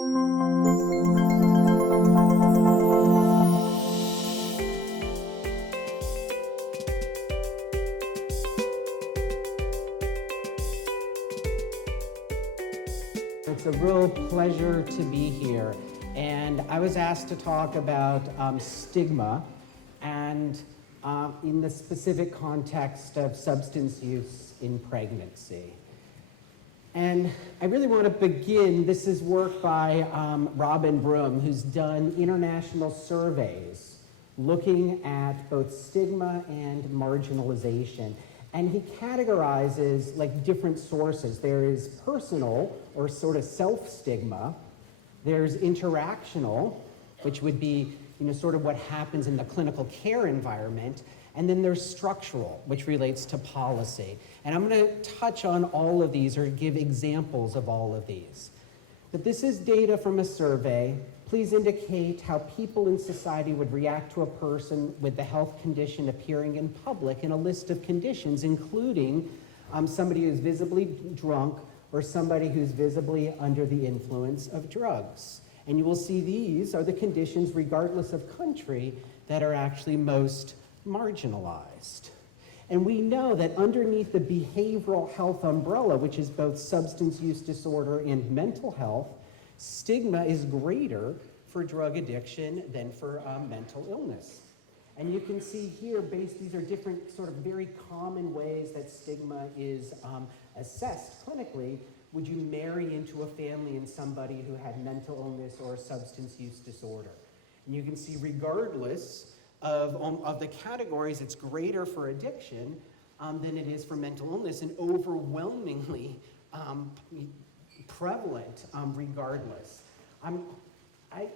It's a real pleasure to be here, and I was asked to talk about stigma and in the specific context of substance use in pregnancy. And I really want to begin, this is work by Robin Broom, who's done international surveys looking at both stigma and marginalization. And he categorizes like different sources. There is personal or sort of self-stigma. There's interactional, which would be sort of what happens in the clinical care environment. And then there's structural, which relates to policy. And I'm going to touch on all of these or give examples of all of these. But this is data from a survey. Please indicate how people in society would react to a person with the health condition appearing in public in a list of conditions, including somebody who's visibly drunk or somebody who's visibly under the influence of drugs. And you will see these are the conditions, regardless of country, that are actually most marginalized. And we know that underneath the behavioral health umbrella, which is both substance use disorder and mental health, stigma is greater for drug addiction than for mental illness. And you can see here, these are different sort of very common ways that stigma is assessed clinically. Would you marry into a family in somebody who had mental illness or substance use disorder? And you can see regardless of the categories, it's greater for addiction than it is for mental illness, and overwhelmingly prevalent regardless. I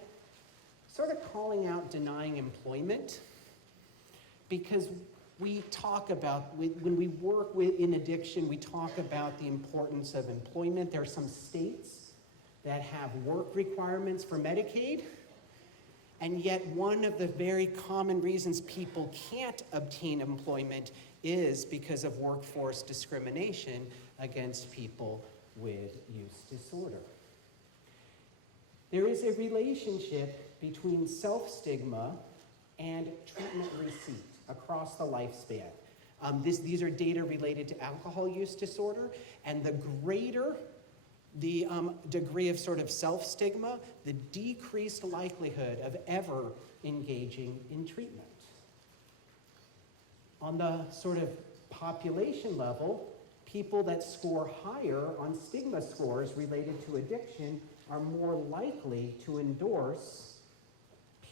sort of calling out denying employment, because we talk about, when we work in addiction, we talk about the importance of employment. There are some states that have work requirements for Medicaid, and yet one of the very common reasons people can't obtain employment is because of workforce discrimination against people with use disorder. There is a relationship between self-stigma and treatment receipt across the lifespan. These are data related to alcohol use disorder, and the greater the degree of sort of self-stigma, the decreased likelihood of ever engaging in treatment. On the sort of population level, people that score higher on stigma scores related to addiction are more likely to endorse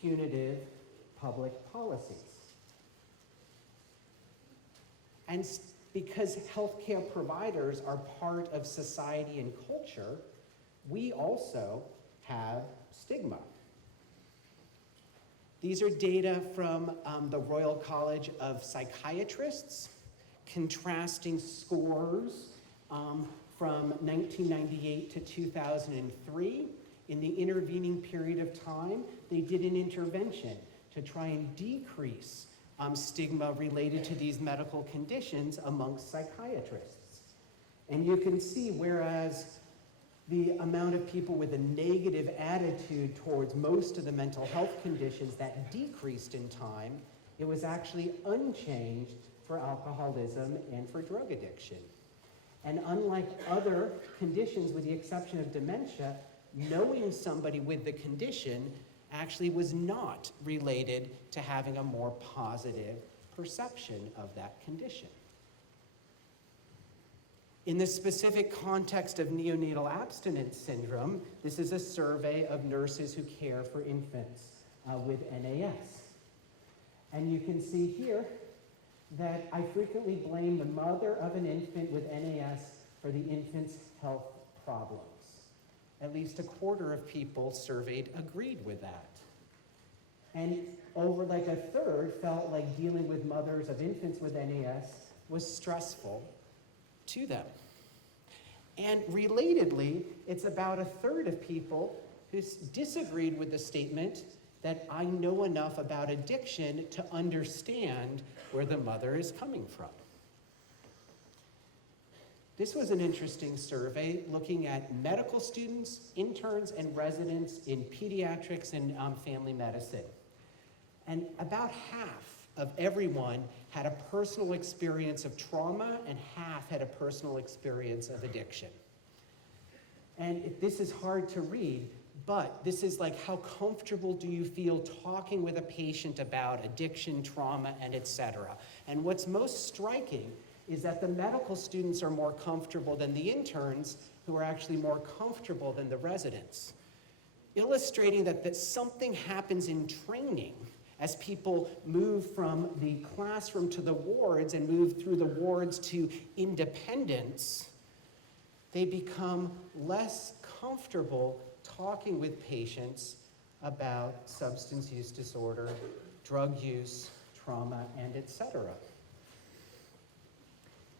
punitive public policies. And because healthcare providers are part of society and culture, we also have stigma. These are data from the Royal College of Psychiatrists, contrasting scores from 1998 to 2003. In the intervening period of time, they did an intervention to try and decrease stigma related to these medical conditions amongst psychiatrists. And you can see, whereas the amount of people with a negative attitude towards most of the mental health conditions that decreased in time, it was actually unchanged for alcoholism and for drug addiction. And unlike other conditions, with the exception of dementia, knowing somebody with the condition actually was not related to having a more positive perception of that condition. In the specific context of neonatal abstinence syndrome, this is a survey of nurses who care for infants with NAS. And you can see here that I frequently blame the mother of an infant with NAS for the infant's health problems. At least a quarter of people surveyed agreed with that. And over like a third felt like dealing with mothers of infants with NAS was stressful to them. And relatedly, it's about a third of people who disagreed with the statement that I know enough about addiction to understand where the mother is coming from. This was an interesting survey looking at medical students, interns, and residents in pediatrics and family medicine. And about half of everyone had a personal experience of trauma, and half had a personal experience of addiction. And this is hard to read, but this is like, how comfortable do you feel talking with a patient about addiction, trauma, and etc.? And what's most striking is that the medical students are more comfortable than the interns, who are actually more comfortable than the residents, illustrating that something happens in training as people move from the classroom to the wards and move through the wards to independence. They become less comfortable talking with patients about substance use disorder, drug use, trauma, and etc.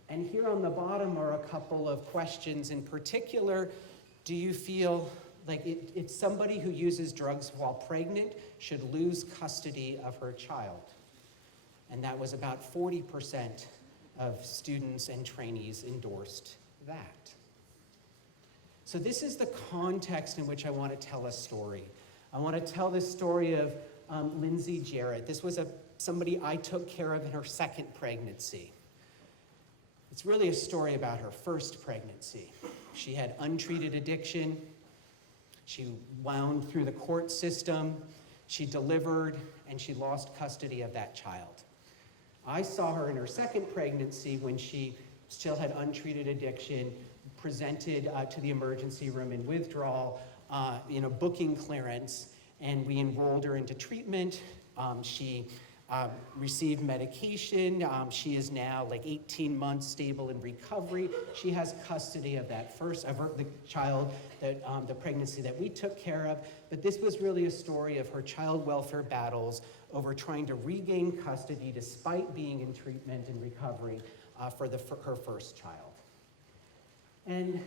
And here on the bottom are a couple of questions. In particular, do you feel like if somebody who uses drugs while pregnant should lose custody of her child? And that was about 40% of students and trainees endorsed that. So this is the context in which I want to tell a story. I want to tell this story of Lindsay Jarrett. This was somebody I took care of in her second pregnancy. It's really a story about her first pregnancy. She had untreated addiction. She wound through the court system. She delivered, and she lost custody of that child. I saw her in her second pregnancy when she still had untreated addiction, presented to the emergency room in withdrawal, booking clearance, and we enrolled her into treatment. She received medication. She is now like 18 months stable in recovery. She has custody of that the child, the pregnancy that we took care of. But this was really a story of her child welfare battles over trying to regain custody despite being in treatment and recovery for her first child. And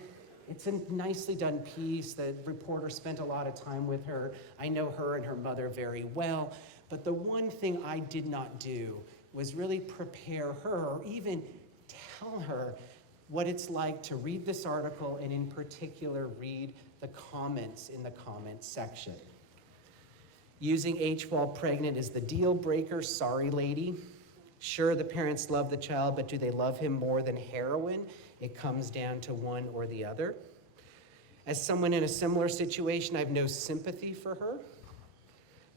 it's a nicely done piece. The reporter spent a lot of time with her. I know her and her mother very well. But the one thing I did not do was really prepare her or even tell her what it's like to read this article, and in particular, read the comments in the comments section. Using H while pregnant is the deal breaker. Sorry, lady. Sure, the parents love the child, but do they love him more than heroin? It comes down to one or the other. As someone in a similar situation, I have no sympathy for her.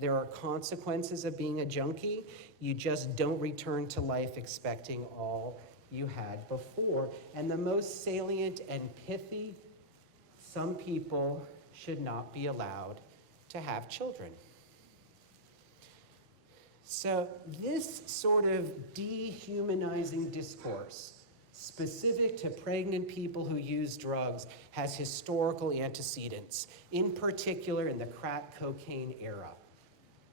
There are consequences of being a junkie. You just don't return to life expecting all you had before. And the most salient and pithy, some people should not be allowed to have children. So this sort of dehumanizing discourse, specific to pregnant people who use drugs, has historical antecedents, in particular in the crack cocaine era.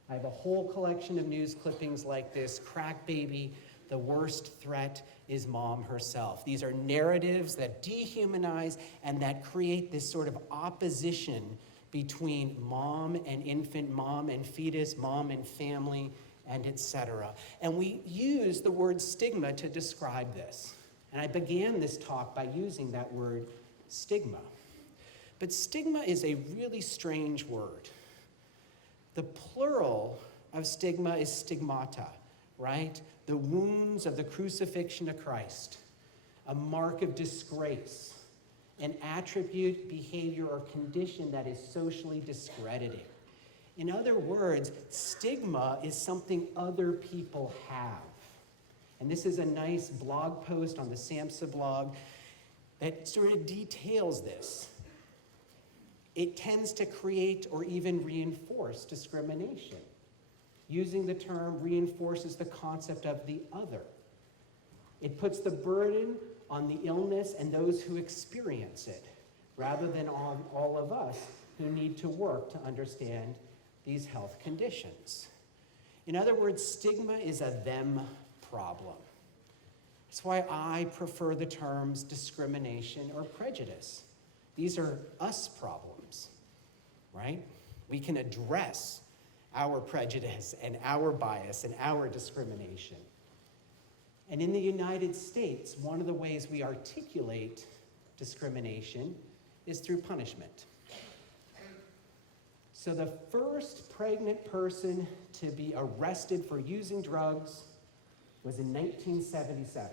I have a whole collection of news clippings like this. Crack baby, the worst threat is mom herself. These are narratives that dehumanize and that create this sort of opposition between mom and infant, mom and fetus, mom and family, and etc. And we use the word stigma to describe this. And I began this talk by using that word stigma. But stigma is a really strange word. The plural of stigma is stigmata, right? The wounds of the crucifixion of Christ, a mark of disgrace, an attribute, behavior, or condition that is socially discrediting. In other words, stigma is something other people have. And this is a nice blog post on the SAMHSA blog that sort of details this. It tends to create or even reinforce discrimination. Using the term reinforces the concept of the other. It puts the burden on the illness and those who experience it, rather than on all of us who need to work to understand these health conditions. In other words, stigma is a them problem. That's why I prefer the terms discrimination or prejudice. These are us problems, right? We can address our prejudice and our bias and our discrimination. And in the United States, one of the ways we articulate discrimination is through punishment. So the first pregnant person to be arrested for using drugs was in 1977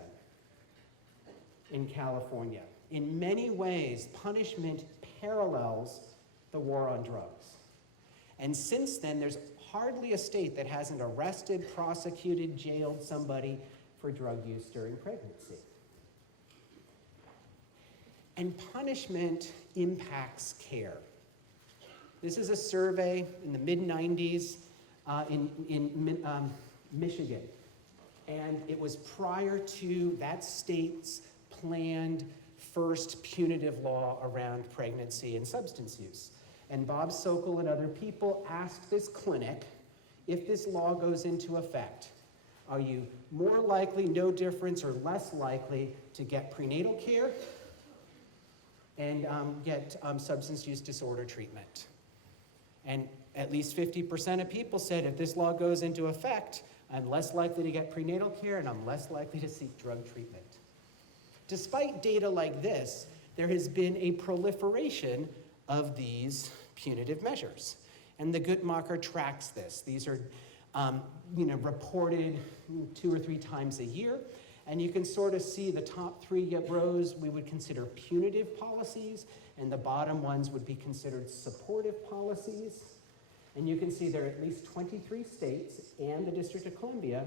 in California. In many ways, punishment parallels the war on drugs. And since then, there's hardly a state that hasn't arrested, prosecuted, jailed somebody for drug use during pregnancy. And punishment impacts care. This is a survey in the mid-90s in Michigan. And it was prior to that state's planned first punitive law around pregnancy and substance use. And Bob Sokol and other people asked this clinic, if this law goes into effect, are you more likely, no difference, or less likely to get prenatal care and get substance use disorder treatment? And at least 50% of people said, if this law goes into effect, I'm less likely to get prenatal care and I'm less likely to seek drug treatment. Despite data like this, there has been a proliferation of these punitive measures. And the Guttmacher tracks this. These are reported 2 or 3 times a year. And you can sort of see the top 3 rows we would consider punitive policies, and the bottom ones would be considered supportive policies. And you can see there are at least 23 states and the District of Columbia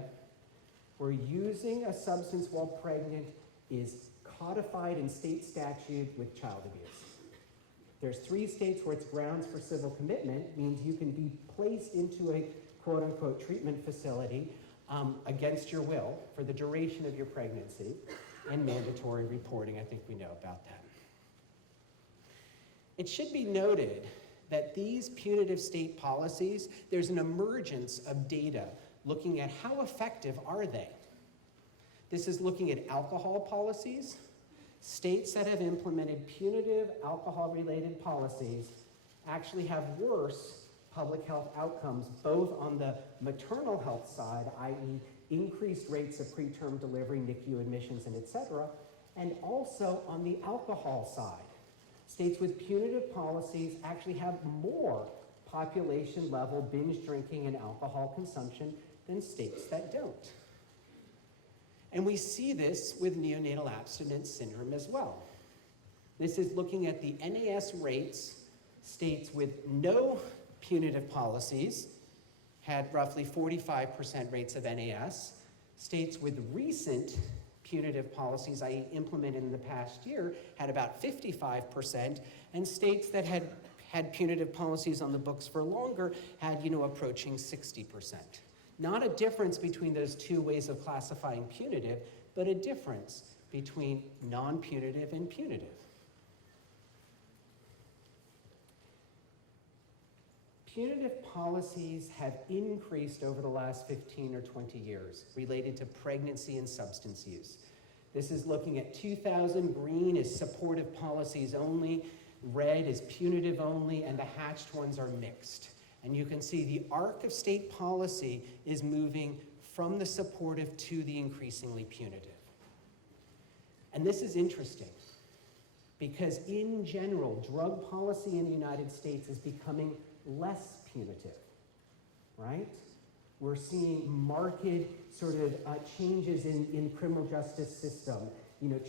where using a substance while pregnant is codified in state statute with child abuse. There's 3 states where it's grounds for civil commitment, means you can be placed into a quote-unquote treatment facility against your will for the duration of your pregnancy, and mandatory reporting. I think we know about that. It should be noted that these punitive state policies, there's an emergence of data looking at how effective are they. This is looking at alcohol policies. States that have implemented punitive alcohol-related policies actually have worse public health outcomes, both on the maternal health side, i.e. increased rates of preterm delivery, NICU admissions, and et cetera, and also on the alcohol side. States with punitive policies actually have more population-level binge drinking and alcohol consumption than states that don't. And we see this with neonatal abstinence syndrome as well. This is looking at the NAS rates. States with no punitive policies had roughly 45% rates of NAS. States with recent punitive policies, i.e. implemented in the past year, had about 55%, and states that had punitive policies on the books for longer had, approaching 60%. Not a difference between those 2 ways of classifying punitive, but a difference between non-punitive and punitive. Punitive policies have increased over the last 15 or 20 years related to pregnancy and substance use. This is looking at 2000. Green is supportive policies only, red is punitive only, and the hatched ones are mixed. And you can see the arc of state policy is moving from the supportive to the increasingly punitive. And this is interesting because in general, drug policy in the United States is becoming less punitive, right? We're seeing marked sort of changes in criminal justice system,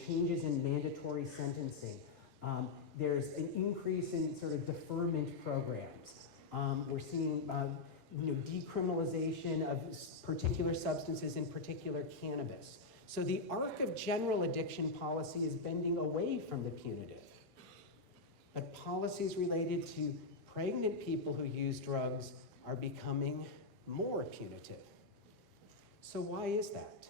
changes in mandatory sentencing. There's an increase in sort of deferment programs. We're seeing decriminalization of particular substances, in particular cannabis. So the arc of general addiction policy is bending away from the punitive. But policies related to pregnant people who use drugs are becoming more punitive. So why is that?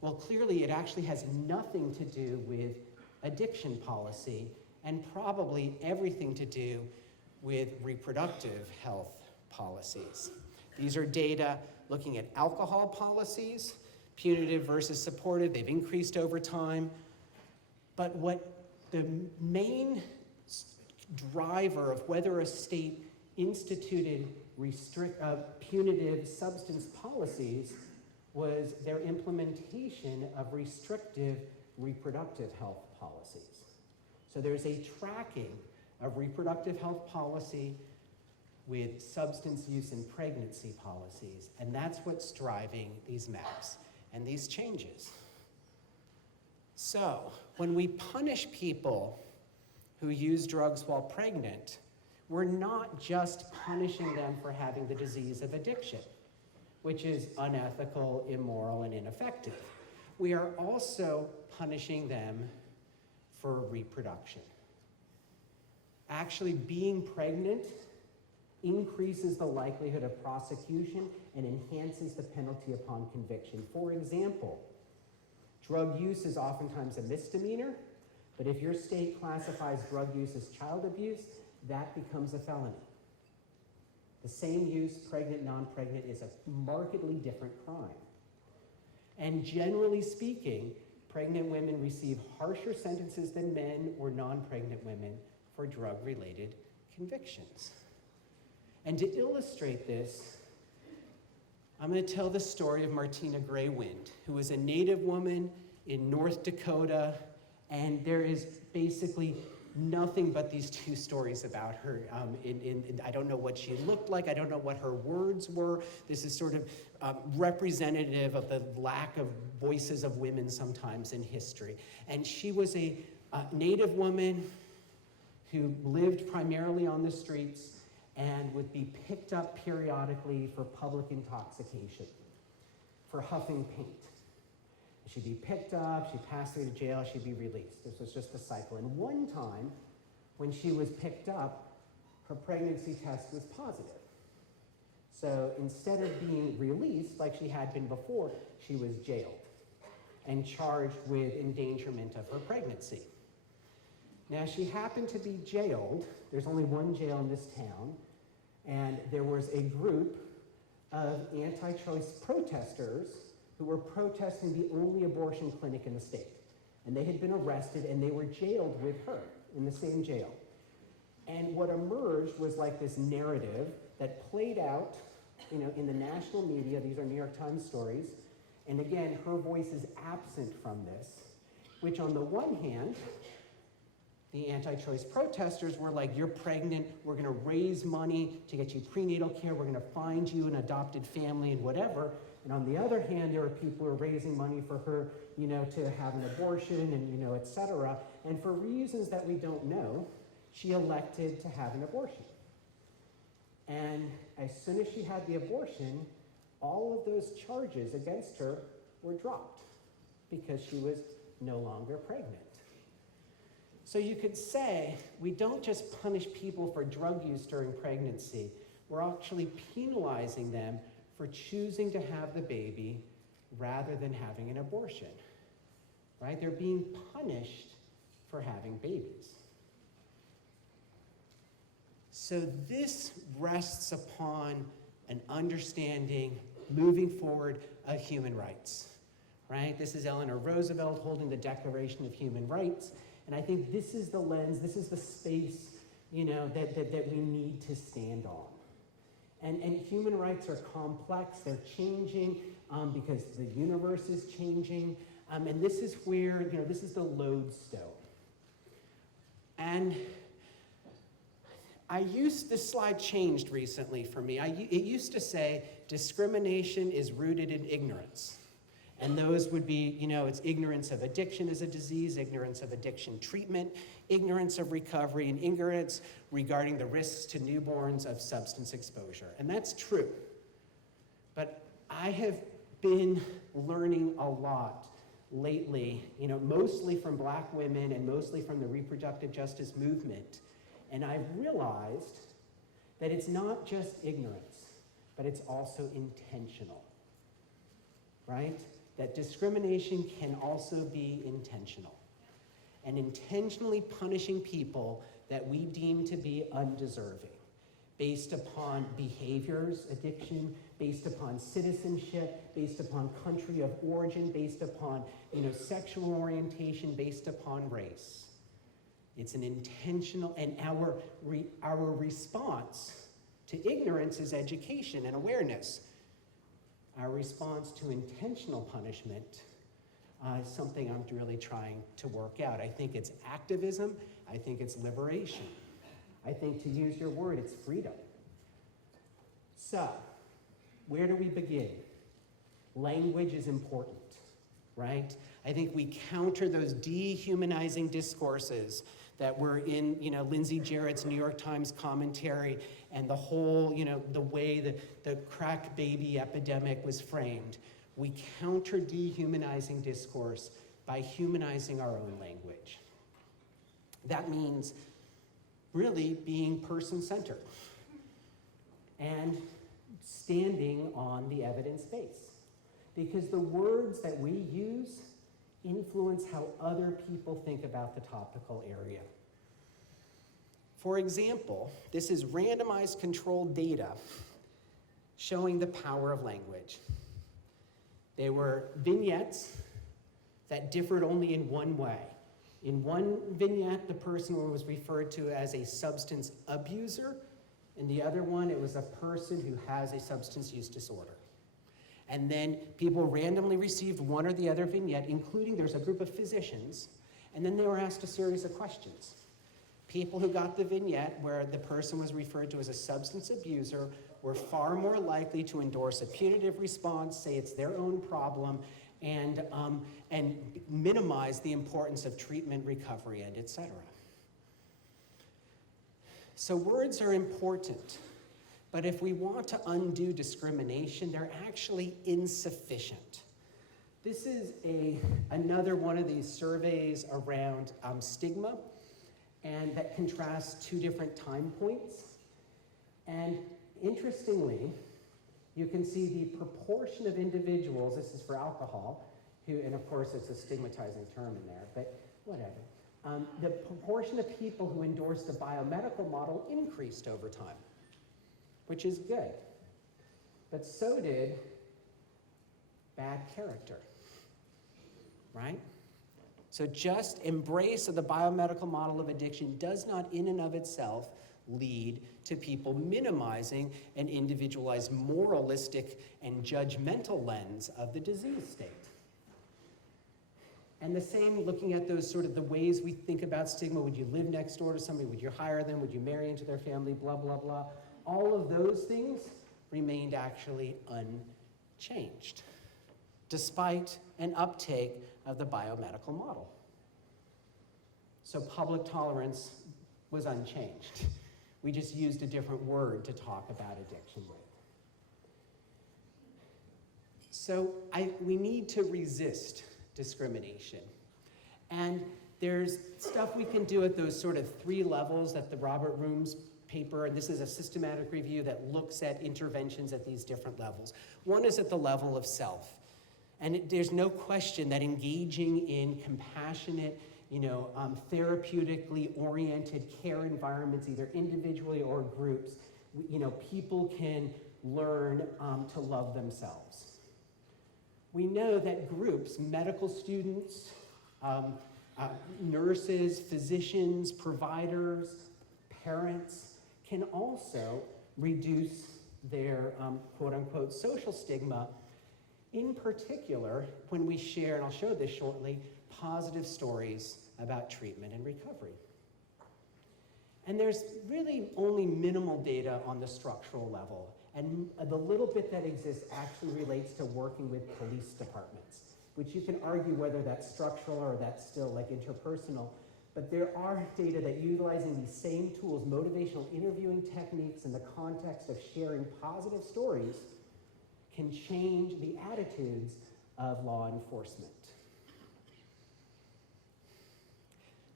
Well, clearly it actually has nothing to do with addiction policy and probably everything to do with reproductive health policies. These are data looking at alcohol policies, punitive versus supportive. They've increased over time. But what the main driver of whether a state instituted punitive substance policies was their implementation of restrictive reproductive health policies. So there's a tracking of reproductive health policy with substance use and pregnancy policies, and that's what's driving these maps and these changes. So when we punish people who use drugs while pregnant, we're not just punishing them for having the disease of addiction, which is unethical, immoral, and ineffective. We are also punishing them for reproduction. Actually, being pregnant increases the likelihood of prosecution and enhances the penalty upon conviction. For example, drug use is oftentimes a misdemeanor, but if your state classifies drug use as child abuse, that becomes a felony. The same use, pregnant, non-pregnant, is a markedly different crime. And generally speaking, pregnant women receive harsher sentences than men or non-pregnant women for drug-related convictions. And to illustrate this, I'm going to tell the story of Martina Greywind, who was a Native woman in North Dakota, and there is basically nothing but these two stories about her. I don't know what she looked like. I don't know what her words were. This is sort of representative of the lack of voices of women sometimes in history. And she was a Native woman who lived primarily on the streets and would be picked up periodically for public intoxication, for huffing paint. She'd be picked up, she'd pass through to jail, she'd be released. This was just the cycle. And one time, when she was picked up, her pregnancy test was positive. So instead of being released like she had been before, she was jailed and charged with endangerment of her pregnancy. Now, she happened to be jailed. There's only one jail in this town, and there was a group of anti-choice protesters who were protesting the only abortion clinic in the state. And they had been arrested, and they were jailed with her in the same jail. And what emerged was like this narrative that played out, in the national media. These are New York Times stories. And again, her voice is absent from this, which on the one hand, the anti-choice protesters were like, you're pregnant, we're gonna raise money to get you prenatal care, we're gonna find you an adopted family and whatever. And on the other hand, there were people who were raising money for her, to have an abortion and, et cetera. And for reasons that we don't know, she elected to have an abortion. And as soon as she had the abortion, all of those charges against her were dropped because she was no longer pregnant. So you could say, we don't just punish people for drug use during pregnancy, we're actually penalizing them for choosing to have the baby rather than having an abortion, right? They're being punished for having babies. So this rests upon an understanding, moving forward, of human rights, right? This is Eleanor Roosevelt holding the Declaration of Human Rights. And I think this is the lens, this is the space, that we need to stand on. And human rights are complex, they're changing because the universe is changing. And this is where, this is the lodestone. And this slide changed recently for me. It used to say, discrimination is rooted in ignorance. And those would be, it's ignorance of addiction as a disease, ignorance of addiction treatment, ignorance of recovery, and ignorance regarding the risks to newborns of substance exposure. And that's true. But I have been learning a lot lately, mostly from Black women and mostly from the reproductive justice movement. And I've realized that it's not just ignorance, but it's also intentional, right? That discrimination can also be intentional. And intentionally punishing people that we deem to be undeserving, based upon behaviors, addiction, based upon citizenship, based upon country of origin, based upon sexual orientation, based upon race. It's an intentional, and our response to ignorance is education and awareness. our response to intentional punishment is something I'm really trying to work out. I think it's activism. I think it's liberation. I think, to use your word, it's freedom. So, where do we begin? Language is important, right? I think we counter those dehumanizing discourses that were in, Lindsay Jarrett's New York Times commentary, and the whole, the way that the crack baby epidemic was framed. We counter dehumanizing discourse by humanizing our own language. That means really being person-centered and standing on the evidence base. Because the words that we use influence how other people think about the topical area. For example, this is randomized controlled data showing the power of language. They were vignettes that differed only in one way. In one vignette, the person was referred to as a substance abuser. In the other one, it was a person who has a substance use disorder. And then people randomly received one or the other vignette, including there's a group of physicians, and then they were asked a series of questions. People who got the vignette where the person was referred to as a substance abuser were far more likely to endorse a punitive response, say it's their own problem, and minimize the importance of treatment, recovery, and etc. So words are important, but if we want to undo discrimination, they're actually insufficient. This is another one of these surveys around stigma, and that contrasts two different time points. And interestingly, you can see the proportion of individuals, this is for alcohol, and of course it's a stigmatizing term in there, but whatever. The proportion of people who endorsed the biomedical model increased over time, which is good. But so did bad character, right? So just embrace of the biomedical model of addiction does not in and of itself lead to people minimizing an individualized moralistic and judgmental lens of the disease state. And the same looking at those sort of the ways we think about stigma. Would you live next door to somebody? Would you hire them? Would you marry into their family? Blah, blah, blah. All of those things remained actually unchanged, despite an uptake of the biomedical model. So public tolerance was unchanged. We just used a different word to talk about addiction with. So we need to resist discrimination. And there's stuff we can do at those sort of 3 levels that the Robert Rooms paper, and this is a systematic review that looks at interventions at these different levels. One is at the level of self. And there's no question that engaging in compassionate, therapeutically oriented care environments, either individually or groups, people can learn to love themselves. We know that groups, medical students, nurses, physicians, providers, parents, can also reduce their quote-unquote social stigma, in particular when we share, and I'll show this shortly, positive stories about treatment and recovery. And there's really only minimal data on the structural level, and the little bit that exists actually relates to working with police departments, which you can argue whether that's structural or that's still like interpersonal. But there are data that utilizing these same tools, motivational interviewing techniques in the context of sharing positive stories, can change the attitudes of law enforcement.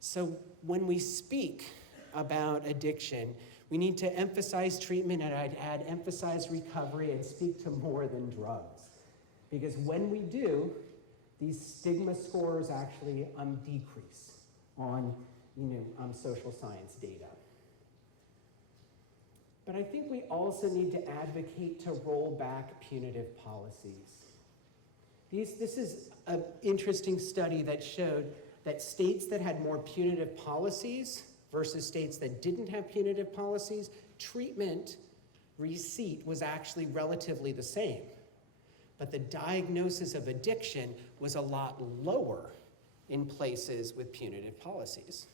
So when we speak about addiction, we need to emphasize treatment, and I'd add emphasize recovery and speak to more than drugs. Because when we do, these stigma scores actually decrease on social science data. But I think we also need to advocate to roll back punitive policies. This is an interesting study that showed that states that had more punitive policies versus states that didn't have punitive policies, treatment receipt was actually relatively the same. but the diagnosis of addiction was a lot lower in places with punitive policies.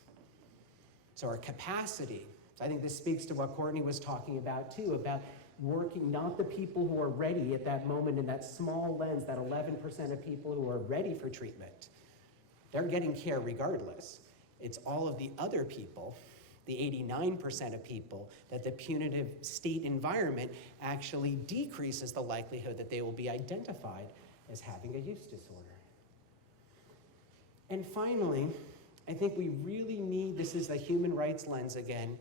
So our capacity, I think this speaks to what Courtney was talking about too, about working, not the people who are ready at that moment in that small lens, that 11% of people who are ready for treatment. They're getting care regardless. It's all of the other people, the 89% of people, that the punitive state environment actually decreases the likelihood that they will be identified as having a use disorder. And finally, I think we really need, this is the human rights lens again,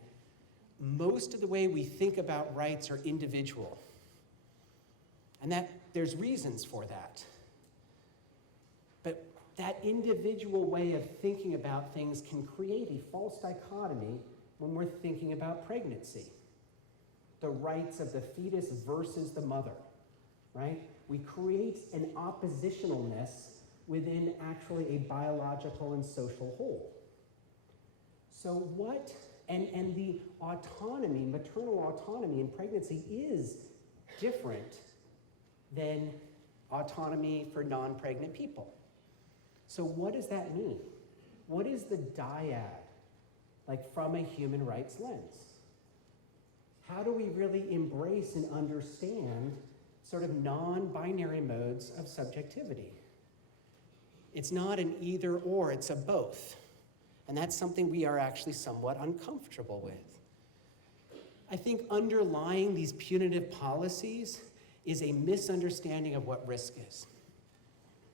most of the way we think about rights are individual. And that there's reasons for that. But that individual way of thinking about things can create a false dichotomy when we're thinking about pregnancy. The rights of the fetus versus the mother, right? We create an oppositionalness within actually a biological and social whole. So what, and the autonomy, maternal autonomy in pregnancy is different than autonomy for non-pregnant people. So what does that mean? What is the dyad, like from a human rights lens? How do we really embrace and understand sort of non-binary modes of subjectivity? It's not an either or, it's a both. And that's something we are actually somewhat uncomfortable with. I think underlying these punitive policies is a misunderstanding of what risk is.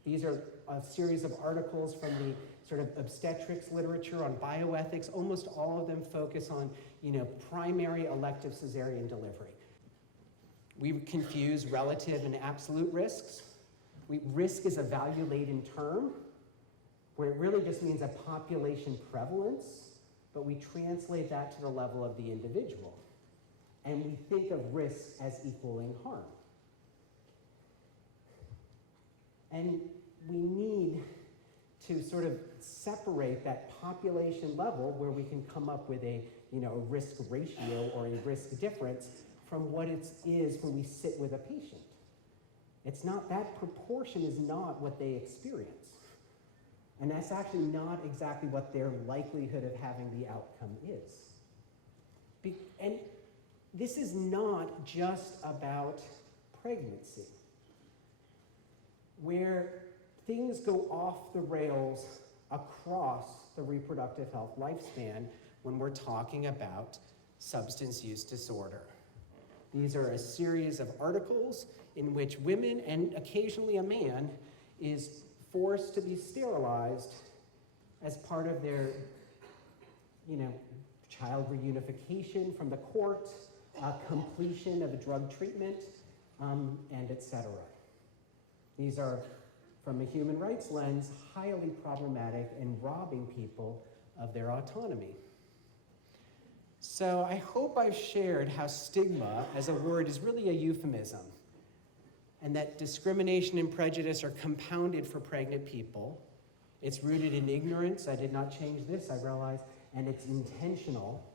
These are a series of articles from the sort of obstetrics literature on bioethics. Almost all of them focus on, primary elective cesarean delivery. We confuse relative and absolute risks. Risk is a value-laden term, where it really just means a population prevalence, but we translate that to the level of the individual. And we think of risk as equaling harm. And we need to sort of separate that population level where we can come up with a risk ratio or a risk difference from what it is when we sit with a patient. It's not, that proportion is not what they experience. And that's actually not exactly what their likelihood of having the outcome is. And this is not just about pregnancy, where things go off the rails across the reproductive health lifespan when we're talking about substance use disorder. These are a series of articles in which women, and occasionally a man, is forced to be sterilized as part of their, child reunification from the court, completion of a drug treatment, and et cetera. These are, from a human rights lens, highly problematic and robbing people of their autonomy. So I hope I've shared how stigma as a word is really a euphemism, and that discrimination and prejudice are compounded for pregnant people. It's rooted in ignorance, I did not change this, I realize, and it's intentional,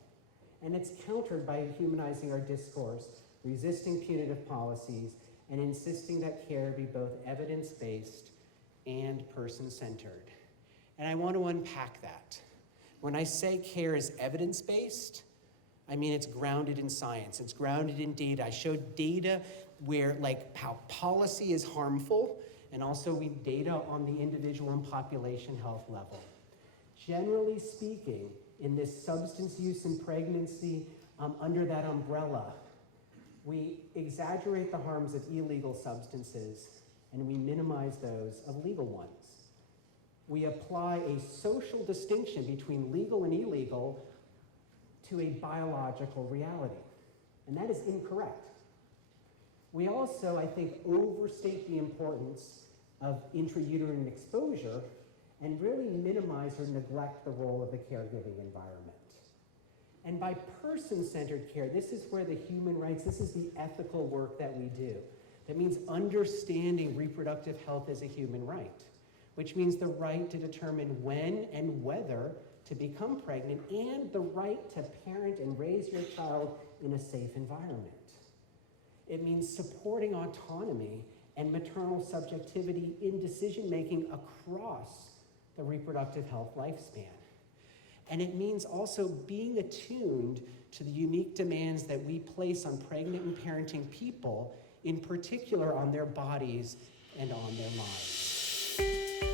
and it's countered by humanizing our discourse, resisting punitive policies, and insisting that care be both evidence-based and person-centered. And I want to unpack that. When I say care is evidence-based, I mean it's grounded in science, it's grounded in data. I showed data where, how policy is harmful, and also data on the individual and population health level. Generally speaking, in this substance use and pregnancy, under that umbrella, we exaggerate the harms of illegal substances and we minimize those of legal ones. We apply a social distinction between legal and illegal to a biological reality, and that is incorrect. We also, I think, overstate the importance of intrauterine exposure and really minimize or neglect the role of the caregiving environment. And by person-centered care, this is where the human rights, this is the ethical work that we do. That means understanding reproductive health as a human right, which means the right to determine when and whether to become pregnant and the right to parent and raise your child in a safe environment. It means supporting autonomy and maternal subjectivity in decision-making across the reproductive health lifespan. And it means also being attuned to the unique demands that we place on pregnant and parenting people, in particular on their bodies and on their minds.